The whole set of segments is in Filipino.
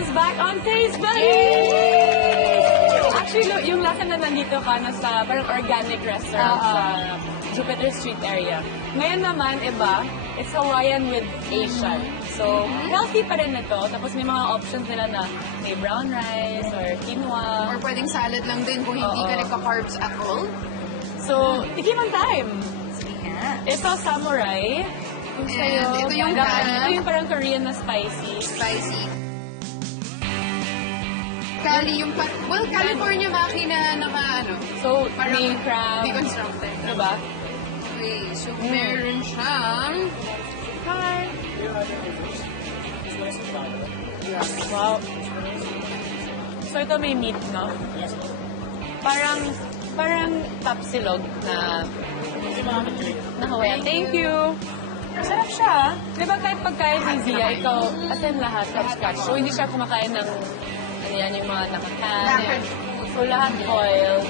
is back on Taste Buddy! Actually, yung last time na nandito ka, nasa parang organic restaurant sa Jupiter Street area. Ngayon naman, iba, it's Hawaiian with Asian. So, healthy pa rin ito. Tapos may mga options nila na may brown rice or quinoa. Or pwedeng salad lang din kung hindi ka nagka-carbs at all. So, tikiman time! Sige nga. Ito, samurai. Kung sa'yo, ito yung ito yung parang Korean na spicy. Spicy. Kali yung well, California maki na ano. So, Parang may crab. deconstructed. Diba? Okay, so meron siyang... Hi! Wow. So, ito may meat, no? Parang tapsilog na Hawaiian. Thank you! Sarap siya. Di ba kahit pagkain ni Zia, ikaw, as in lahat, from scratch. So, hindi siya kumakain ng, ano yan, yung mga nakakan. So, lahat boiled.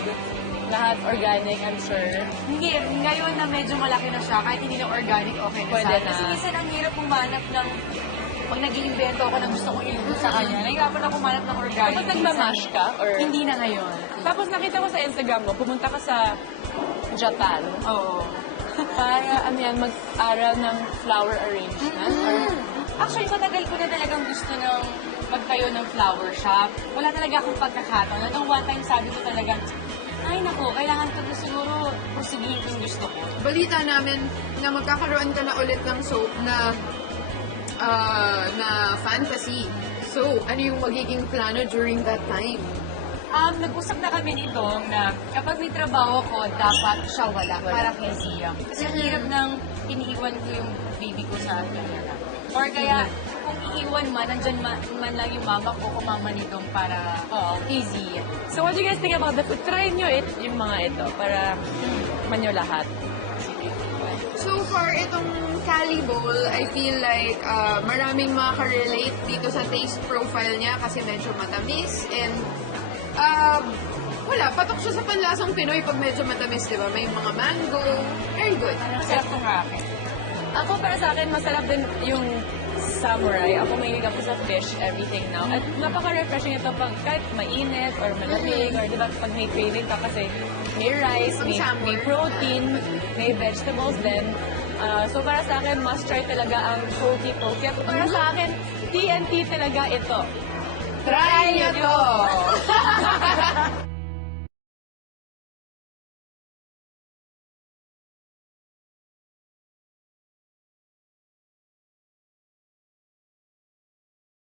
Lahat organic, I'm sure. Hindi, ngayon na medyo malaki na siya, kahit hindi na organic, okay na Pwede siya. na. Kasi minsan ang hirap humanap ng, pag nag-iimbento ako ng gusto kong ilubog sa kanya, nahihirapan ako humanap ng organic. Tapos nagmamash ka? Or... Hindi na ngayon. Tapos nakita ko sa Instagram mo, pumunta ka sa Japan. Oo. Para, ano yan, mag-aral ng flower arrangement. Actually, matagal ko na talagang gusto ng magtayo ng flower shop. Wala talaga akong pagkakataon. Hanggang one time sabi ko talaga, ay naku, kailangan ko na siguro pusigihin yung gusto ko. Balita namin na magkakaroon ka na ulit ng soap na fantasy. So, ano yung magiging plano during that time? Nag-usap na kami nito na kapag may trabaho ko, dapat siya wala para kay Zia. Kasi ang hirap nang iniiwan ko yung baby ko sa kanya. Or kaya, kung iiwan man, nandyan man lang yung mama ko o mama nitong para kay Zia. So what do you guys think about the food? Try nyo yung mga ito para manyo lahat. So far, itong Cali Bowl, I feel like maraming makaka-relate dito sa taste profile niya kasi medyo matamis and wala, patok siya sa panlasang Pinoy pag medyo matamis, di ba? May mga mango, very good. Masarap ng racket. Ako para sa akin, masarap din yung samurai. Ako mahilig ako sa fish, everything now. At napaka-refreshing ito pag kahit mainit or malamig or di ba pag may craving ka kasi may rice, may protein, may vegetables din. So para sa akin, must try talaga ang Poke Poke. At para sa akin, TNT talaga ito. Try nyo to!